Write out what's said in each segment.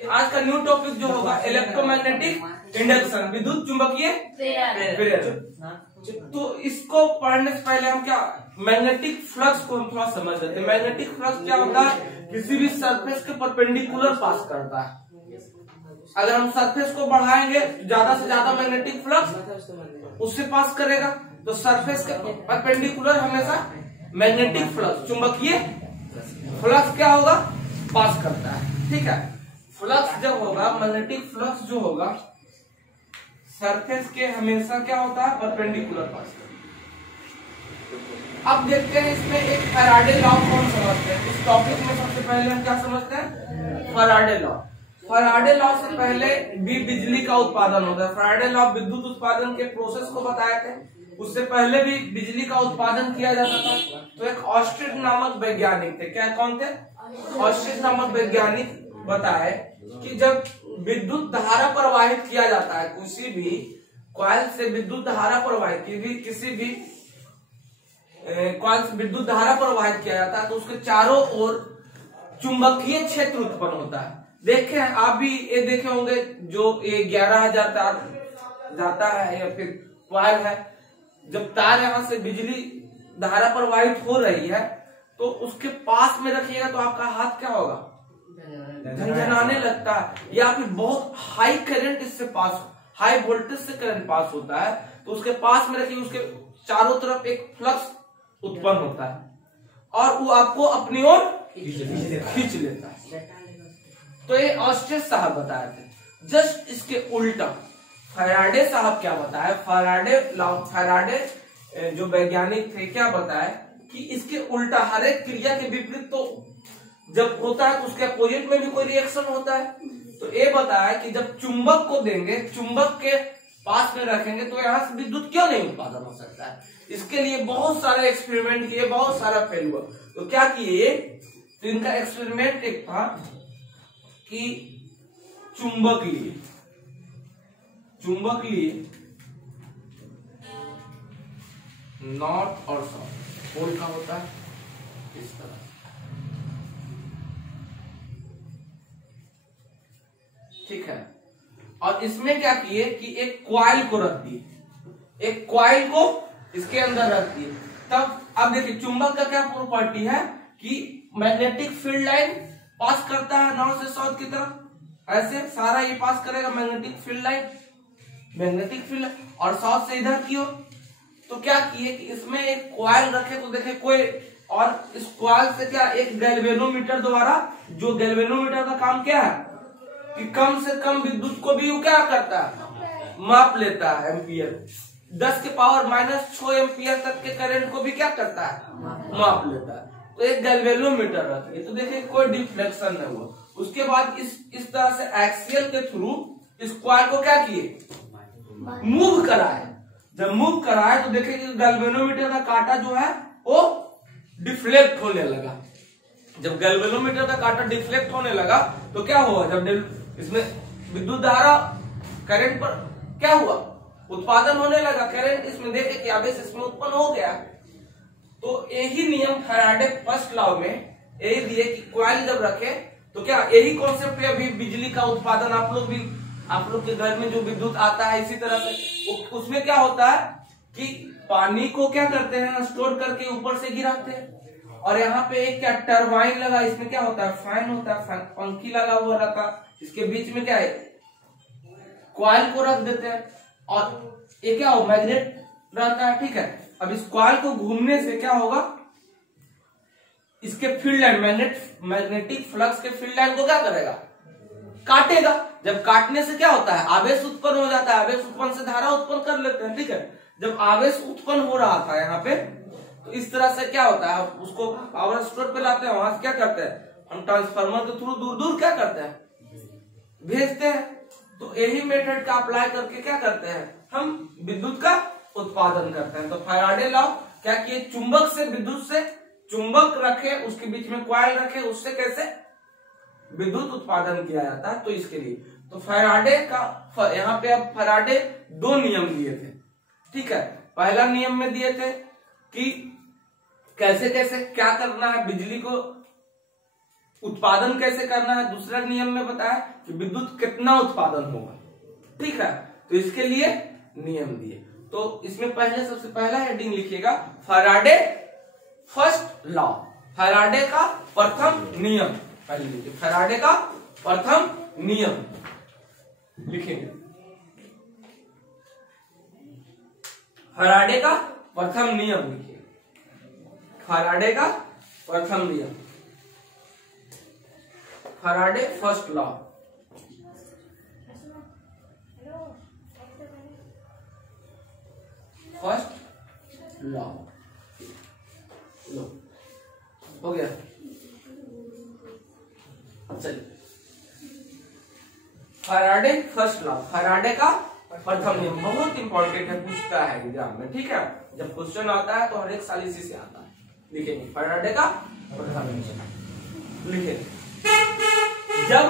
आज का new topic जो होगा इलेक्ट्रोमैग्नेटिक इंडक्शन, विद्युत चुंबकीय प्रेरण। तो इसको पढ़ने से पहले हम क्या मैग्नेटिक फ्लक्स को हम थोड़ा समझ लेते हैं। मैग्नेटिक फ्लक्स क्या होता है? किसी भी सरफेस के परपेंडिकुलर पास करता है। अगर हम सरफेस को बढ़ाएंगे ज्यादा से ज्यादा मैग्नेटिक फ्लक्स उससे पास करेगा, तो सरफेस के परपेंडिकुलर हमेशा मैग्नेटिक फ्लक्स, चुंबकीय फ्लक्स क्या होगा? पास करता है। ठीक है, फ्लक्स जब होगा, मैग्नेटिक फ्लक्स जो होगा सरफेस के हमेशा क्या होता है? परपेंडिकुलर पास करता है। अब देखते हैं इसमें एक फैराडे लॉ कौन समझते हैं। इस टॉपिक में सबसे पहले हम क्या समझते हैं? Faraday law. फैराडे लॉ से पहले भी बिजली का उत्पादन होता है। फैराडे लॉ विद्युत उत्पादन के प्रोसेस को बताए थे। उससे पहले भी बिजली का उत्पादन किया जाता था। तो एक ऑस्ट्रिच नामक वैज्ञानिक थे। क्या कौन थे? ऑस्ट्रिच नामक वैज्ञानिक बताए कि जब विद्युत धारा प्रवाहित किया जाता है, किसी भी कॉइल से विद्युत धारा प्रवाहित किसी भी कॉइल से विद्युत धारा प्रवाहित किया जाता है, तो उसके चारों ओर चुंबकीय क्षेत्र उत्पन्न होता है। देखे आप भी ये देखे होंगे, जो ये 11,000 तार जाता है या फिर वायर है, जब तार यहाँ से बिजली धारा प्रवाहित हो रही है तो उसके पास में रखिएगा तो आपका हाथ क्या होगा? झनझनाने लगता है। या फिर बहुत हाई करंट इससे पास, हाई वोल्टेज से करंट पास होता है, तो उसके पास में रखिए, उसके चारों तरफ एक फ्लक्स उत्पन्न होता है और वो आपको अपनी ओर खींच लेता है। तो ये ऑस्ट्रिच साहब बताए थे। जस्ट इसके उल्टा फैराडे साहब क्या बताए? फैराडे जो वैज्ञानिक थे क्या बताए कि इसके उल्टा, हर एक क्रिया के विपरीत तो जब होता है तो उसके अपोजिट में भी कोई रिएक्शन होता है। तो ये बताया कि जब चुंबक को देंगे, चुंबक के पास में रखेंगे, तो यहाँ से विद्युत क्यों नहीं उत्पादन हो सकता है? इसके लिए बहुत सारे एक्सपेरिमेंट किए, बहुत सारा फेल हुआ। तो क्या किए? तो इनका एक्सपेरिमेंट एक था कि चुंबक लिए नॉर्थ और साउथ पोल का होता है इस तरह। ठीक है, और इसमें क्या किए कि एक कॉइल को रख दिए, एक कॉइल को इसके अंदर रख दिए। तब अब देखिए चुंबक का क्या प्रॉपर्टी है कि मैग्नेटिक फील्ड लाइन पास करता है नॉर्थ से साउथ की तरफ, ऐसे सारा ये पास करेगा magnetic field line, magnetic field, और साउथ से इधर की ओर। तो क्या किए कि इसमें एक कॉइल रखे, तो देखे कोई, और इस कॉइल से क्या एक गैल्वेनोमीटर द्वारा, जो गैल्वेनोमीटर का काम क्या है कि कम से कम विद्युत को भी वो क्या करता है? माप लेता है। एम्पियर 10 के पावर -6 एम्पियर तक के करंट को भी क्या करता है? माप लेता है। तो एक गैल्वेनोमीटर रखिए, तो देखिए कोई डिफ्लेक्शन नहीं हुआ। उसके बाद इस तरह से एक्सियल के थ्रू इस कॉइल को क्या किए? मूव कराए। जब मूव कराए तो देखे कि गैल्वेनोमीटर का कांटा जो है वो डिफ्लेक्ट होने लगा। जब गैल्वेनोमीटर का कांटा डिफ्लेक्ट होने लगा तो क्या हुआ? जब इसमें विद्युत धारा करंट पर क्या हुआ? उत्पादन होने लगा करंट। इसमें देखे कि आवेश इसमें उत्पन्न हो गया। तो यही नियम फैराडे फर्स्ट लॉ में यही दिए कि कॉइल जब रखे तो क्या, यही कॉन्सेप्ट है अभी बिजली का उत्पादन। आप लोग के घर में जो विद्युत आता है इसी तरह से उसमें क्या होता है कि पानी को क्या करते हैं? स्टोर करके ऊपर से गिराते हैं। और यहाँ पे एक क्या टरबाइन लगा, इसमें क्या होता है? फैन होता है, पंखी लगा हुआ रहता है। इसके बीच में क्या है? कॉइल को रख देते हैं और ये क्या हो? मैग्नेट रहता है। ठीक है, अब इस कॉइल को घूमने से क्या होगा? इसके फील्ड लाइन, मैग्नेटिक फ्लक्स के फील्ड लाइन को क्या करेगा? काटेगा। जब काटने से क्या होता है? आवेश उत्पन्न हो जाता है। आवेश उत्पन्न से धारा उत्पन्न कर लेते हैं। ठीक है, जब आवेश उत्पन्न हो रहा था यहाँ पे, तो इस तरह से क्या होता है? उसको पावर स्टोर पे लाते हैं, वहां से क्या करते हैं? हम ट्रांसफार्मर के थ्रू दूर दूर क्या करते हैं? भेजते हैं। तो यही मेथड का अप्लाई करके क्या करते हैं? हम विद्युत का उत्पादन करते हैं। तो फैराडे लॉ क्या किए? चुंबक से विद्युत से, चुंबक रखे, उसके बीच में कॉइल रखे, उससे कैसे विद्युत उत्पादन किया जाता है। तो इसके लिए तो फैराडे का यहाँ पे अब फैराडे 2 नियम दिए थे। ठीक है, पहला नियम में दिए थे कि कैसे कैसे क्या करना है, बिजली को उत्पादन कैसे करना है दूसरा नियम में बताया कि विद्युत कितना उत्पादन होगा, ठीक है। तो इसके लिए नियम दिए। तो इसमें पहले सबसे पहला हेडिंग लिखिएगा फैराडे फर्स्ट लॉ, फैराडे का प्रथम नियम। पहले लिखिए फैराडे का प्रथम नियम लिखेंगे, फैराडे का प्रथम नियम लिखिए, फैराडे का प्रथम नियम, Faraday first law. First law लो हो गया। चलिए फैराडे फर्स्ट लॉ, फैराडे का प्रथम नियम बहुत इंपॉर्टेंट है, पूछता है एग्जाम में, ठीक है। जब क्वेश्चन आता है तो हर एक साल इसी से आता है। लिखेंगे फैराडे का प्रथम नियम, लिखेंगे जब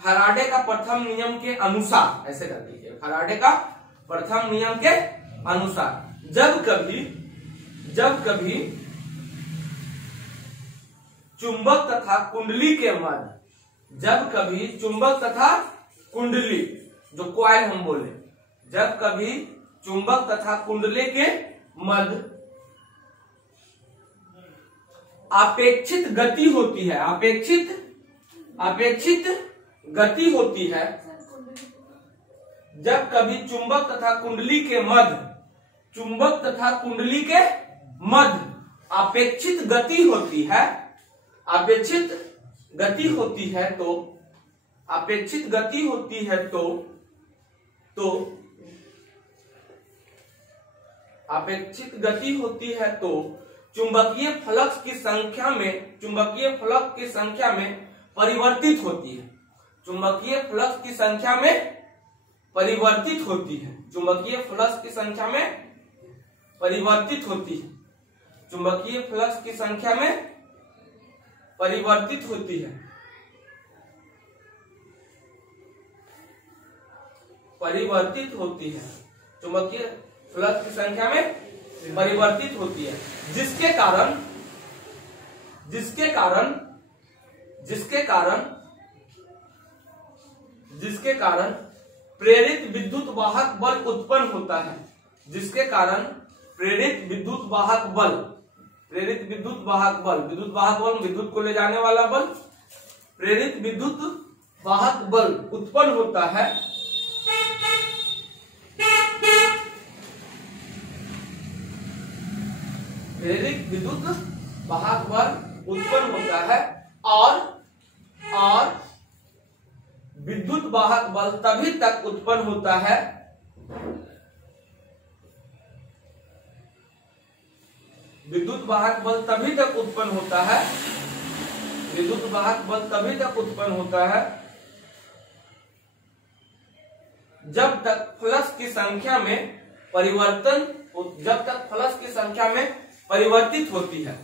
फैराडे का प्रथम नियम के अनुसार, ऐसे कर दीजिए फैराडे का प्रथम नियम के अनुसार जब कभी चुंबक तथा कुंडली के मध्य, जब कभी चुंबक तथा कुंडली जो कॉइल हम बोले, जब कभी चुंबक तथा कुंडली के मध्य अपेक्षित गति होती है, अपेक्षित गति होती है, जब कभी चुंबक तथा कुंडली के मध्य, चुंबक तथा कुंडली के मध्य अपेक्षित गति होती है, अपेक्षित गति होती है तो, अपेक्षित गति होती है तो अपेक्षित गति होती है तो चुंबकीय फ्लक्स की संख्या में, चुंबकीय फ्लक्स की संख्या में परिवर्तित होती है, चुंबकीय फ्लक्स की संख्या में परिवर्तित होती है, चुंबकीय फ्लक्स की संख्या में परिवर्तित होती है, चुंबकीय फ्लक्स की संख्या में परिवर्तित होती है, परिवर्तित होती है, चुंबकीय फ्लक्स की संख्या में परिवर्तित होती है, जिसके कारण प्रेरित विद्युत वाहक बल उत्पन्न होता है, जिसके कारण प्रेरित विद्युत वाहक बल, प्रेरित विद्युत वाहक बल, विद्युत वाहक बल विद्युत को ले जाने वाला बल, प्रेरित विद्युत वाहक बल उत्पन्न होता है, प्रेरित विद्युत वाहक बल उत्पन्न होता है और विद्युत वाहक बल तभी तक उत्पन्न होता है, विद्युत वाहक बल तभी तक उत्पन्न होता है, विद्युत वाहक बल तभी तक उत्पन्न होता है जब तक फ्लक्स की संख्या में परिवर्तन, जब तक फ्लक्स की संख्या में परिवर्तित होती है।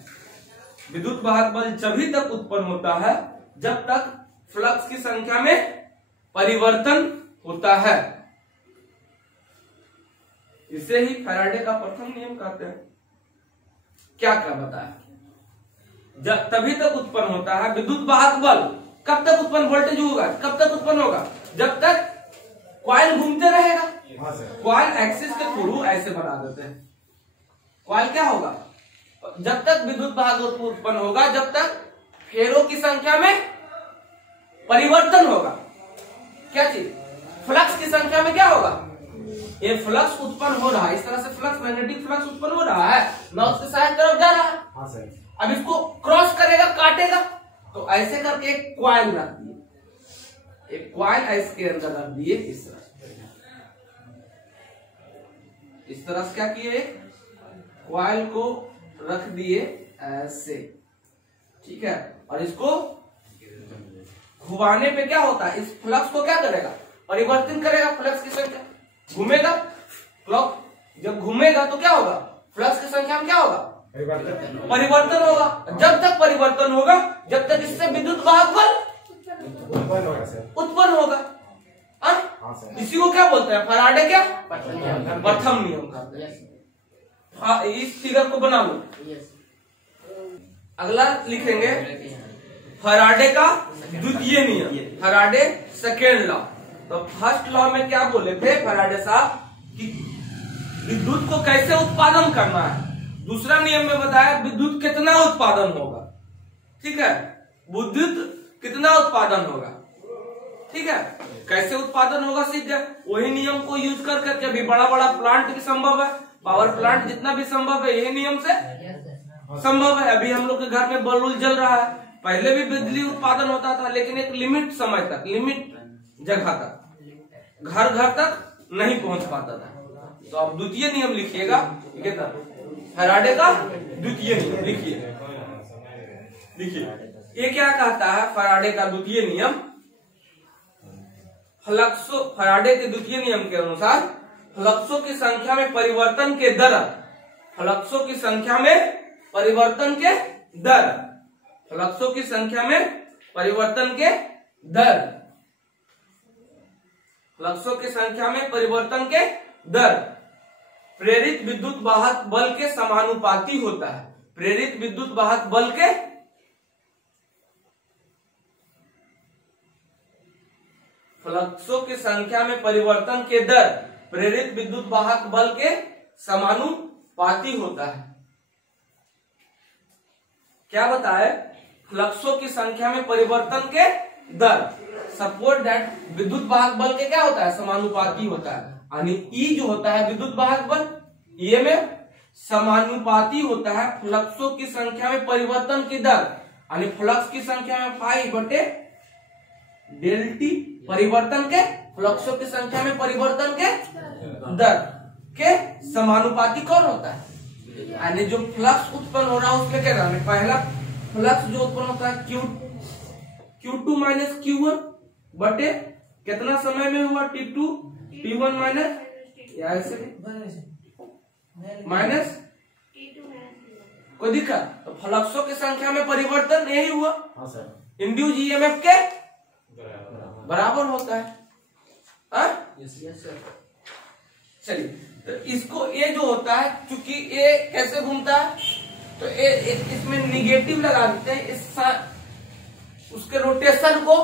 विद्युत वाहक बल तभी तक उत्पन्न होता है जब तक फ्लक्स की संख्या में परिवर्तन होता है। इसे ही फैराडे का प्रथम नियम कहते हैं। क्या क्या बताया, जब तभी तक उत्पन्न होता है विद्युत वाहक बल, कब तक उत्पन्न वोल्टेज होगा, कब तक उत्पन्न होगा, जब तक कॉइल घूमते रहेगा। कॉइल एक्सिस के थ्रू ऐसे बना देते हैं, कॉइल क्या होगा, जब तक विद्युत वाहक उत्पन्न होगा जब तक फेरों की संख्या में परिवर्तन होगा। क्या चीज, फ्लक्स की संख्या में क्या होगा, ये फ्लक्स उत्पन्न हो रहा है, इस तरह से फ्लक्स, मैग्नेटिक फ्लक्स उत्पन्न हो रहा है, नॉर्थ से साउथ तरफ जा रहा है। अब इसको क्रॉस करेगा, काटेगा, तो ऐसे करके एक कॉइल रख दिए, एक कॉइल इसके अंदर रख दिए, इस तरह से क्या किए, कॉइल को रख दिए ऐसे, ठीक है। और इसको घुमाने पे क्या होता है, इस फ्लक्स को क्या करेगा, परिवर्तन करेगा, फ्लक्स की संख्या घूमेगा, क्लॉक जब घूमेगा तो क्या होगा, फ्लक्स की संख्या में क्या होगा, परिवर्तन होगा। जब तक परिवर्तन होगा जब तक इससे विद्युत वाहक बल उत्पन्न होगा। इसी को क्या बोलते हैं, फैराडे क्या प्रथम नियम कहते हैं। इस फिगर को बना लो, अगला लिखेंगे फैराडे का द्वितीय नियम, फैराडे सेकेंड लॉ। तो फर्स्ट लॉ में क्या बोले थे फैराडे साहब कि विद्युत को कैसे उत्पादन करना है। दूसरा नियम में बताया विद्युत कितना उत्पादन होगा, ठीक है, विद्युत कितना उत्पादन होगा, ठीक है, कैसे उत्पादन होगा सीख गए। वही नियम को यूज कर करके अभी बड़ा बड़ा प्लांट भी संभव है, पावर प्लांट जितना भी संभव है यही नियम से संभव है। अभी हम लोग के घर में बल्ब जल रहा है, पहले भी बिजली उत्पादन होता था लेकिन एक लिमिट समय तक, लिमिट जगह तक, घर घर तक नहीं पहुंच पाता था। तो आप द्वितीय नियम लिखिएगा, फैराडे का द्वितीय नियम लिखिए। देखिए ये क्या कहता है फैराडे का द्वितीय नियम, फ्लक्सों, फैराडे के द्वितीय नियम के अनुसार फ्लक्सों की संख्या में परिवर्तन के दर, फ्लक्सों की संख्या में परिवर्तन के दर, फ्लक्सों की संख्या में परिवर्तन के दर, फ्लक्सों की संख्या में परिवर्तन के दर प्रेरित विद्युत वाहक बल के समानुपाती होता है। प्रेरित विद्युत वाहक बल के फ्लक्सों की संख्या में परिवर्तन के दर प्रेरित विद्युत वाहक बल के समानुपाती होता है। क्या बताए, फ्लक्सों की संख्या में परिवर्तन के दर, सपोर्ट दैट विद्युत वाहक बल के क्या होता है, समानुपाती होता है। यानी ई जो होता है विद्युत वाहक बल, ये में समानुपाती होता है फ्लक्सों की संख्या में परिवर्तन की दर, यानी फ्लक्स की संख्या में पाई बटे डेल टी, परिवर्तन के, फ्लक्सों की संख्या में परिवर्तन के दर के समानुपाती कौन होता है, यानी जो फ्लक्स उत्पन्न हो रहा है उसमें क्या करना है, पहला फ्लक्स जो उत्पन्न होता है Q2 माइनस Q1 बटे कितना समय में हुआ T2 T1 माइनस माइनस कोई दिक्कत। तो फ्लक्सों की संख्या में परिवर्तन यही हुआ, इंड्यूस ईएमएफ के बराबर होता है। चलिए तो इसको ये जो होता है, चूंकि ये कैसे घूमता है तो ये इसमें निगेटिव लगा देते हैं, इस उसके रोटेशन को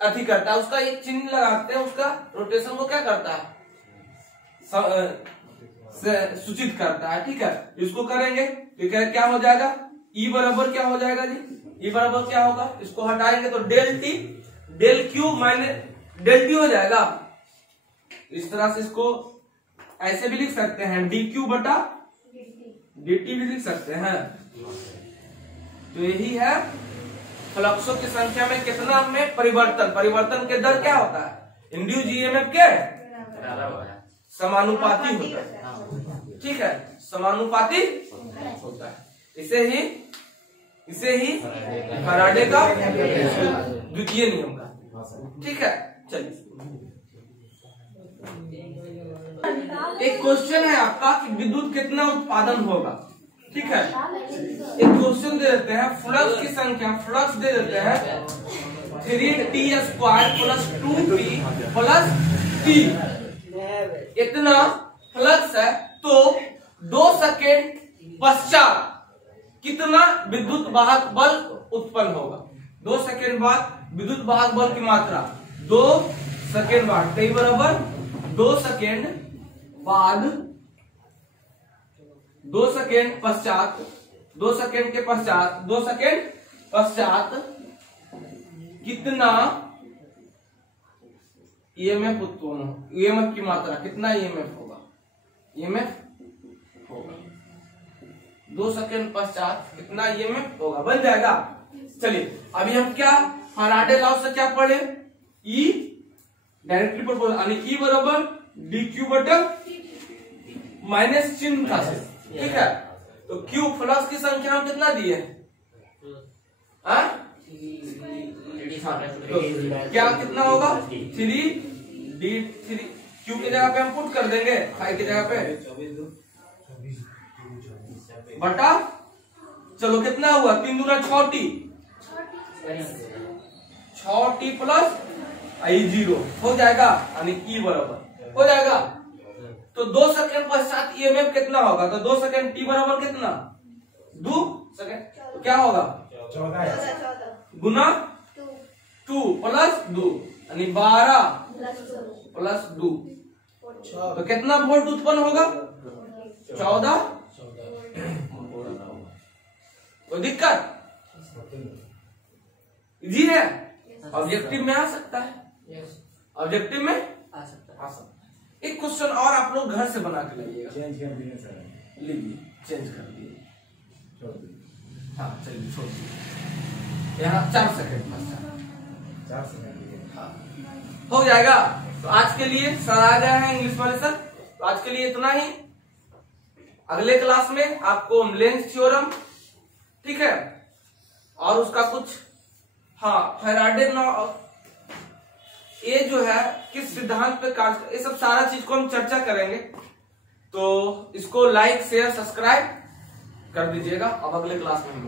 अति करता है, उसका एक चिन्ह लगाते हैं, उसका रोटेशन को क्या करता है, सूचित करता है, ठीक है। इसको करेंगे तो क्या हो जाएगा, ई बराबर क्या हो जाएगा जी, ई बराबर क्या होगा, इसको हटाएंगे तो del T del Q minus del T हो जाएगा। इस तरह से इसको ऐसे भी लिख सकते हैं, डी क्यू बटा डी टी भी लिख सकते हैं। तो यही है फ्लक्सों की संख्या में कितना में परिवर्तन, परिवर्तन के दर क्या होता है, इंड्यूस ईएमएफ के समानुपाती होता है, ठीक है, समानुपाती होता है। इसे ही फैराडे का द्वितीय नियम का, ठीक है। चलिए एक क्वेश्चन है आपका कि विद्युत कितना उत्पादन होगा, ठीक है। एक क्वेश्चन दे देते हैं, फ्लक्स की संख्या, फ्लक्स दे देते हैं 3t² plus 2p plus t, इतना फ्लक्स है तो 2 सेकेंड पश्चात कितना विद्युत वाहक बल उत्पन्न होगा। 2 सेकेंड बाद विद्युत वाहक बल की मात्रा 2 सेकेंड बाद, t बराबर 2 सेकेंड बाद, 2 सेकेंड पश्चात, 2 सेकेंड के पश्चात, 2 सेकेंड पश्चात कितना ईएमएफ उत्पन्न हो, ईएमएफ की मात्रा कितना ईएमएफ होगा, ईएमएफ होगा 2 सेकेंड पश्चात कितना ईएमएफ होगा, बन जाएगा। चलिए अभी हम क्या फैराडे लॉ से क्या पढ़े, ई डायरेक्टली प्रोपोर्शनल, यानी ई बराबर डी क्यू बटा माइनस चिन्ह था, ठीक है। तो क्यू फ्लक्स की संख्या हम कितना दिए, तो क्या कितना होगा 3d3, क्यू की जगह पे हम पुट कर देंगे, फाई की जगह पे बटा, चलो कितना हुआ 3 दूना 6t, 6t प्लस I0 हो जाएगा, यानी ई बराबर हो जाएगा। तो 2 सेकेंड पश्चात ईएमएफ कितना होगा, तो 2 सेकेंड t बराबर कितना 2 सेकेंड। तो क्या होगा 14 गुना 2 प्लस 2 यानी 12 प्लस 2 तो कितना वोल्ट उत्पन्न होगा 14। कोई दिक्कत इजी है, ऑब्जेक्टिव में आ सकता है, ऑब्जेक्टिव में आ सकता है। एक क्वेश्चन और आप लोग घर से बना के लाइएगा, चेंज कर दिए सर, लीजिए चेंज कर दिए, छोड़ दिए। हाँ चलिए छोड़ दीजिए, यहाँ 4 सेकंड बस 4 सेकंड हाँ हो जाएगा। तो आज के लिए सर आ गए हैं इंग्लिश वाले सर, तो आज के लिए इतना ही। अगले क्लास में आपको लेंस थ्योरम, ठीक है, और उसका कुछ हाँ फैराडे लॉ ये जो है किस सिद्धांत पे कार्य, ये सब सारा चीज को हम चर्चा करेंगे। तो इसको लाइक शेयर सब्सक्राइब कर दीजिएगा। अब अगले क्लास में हम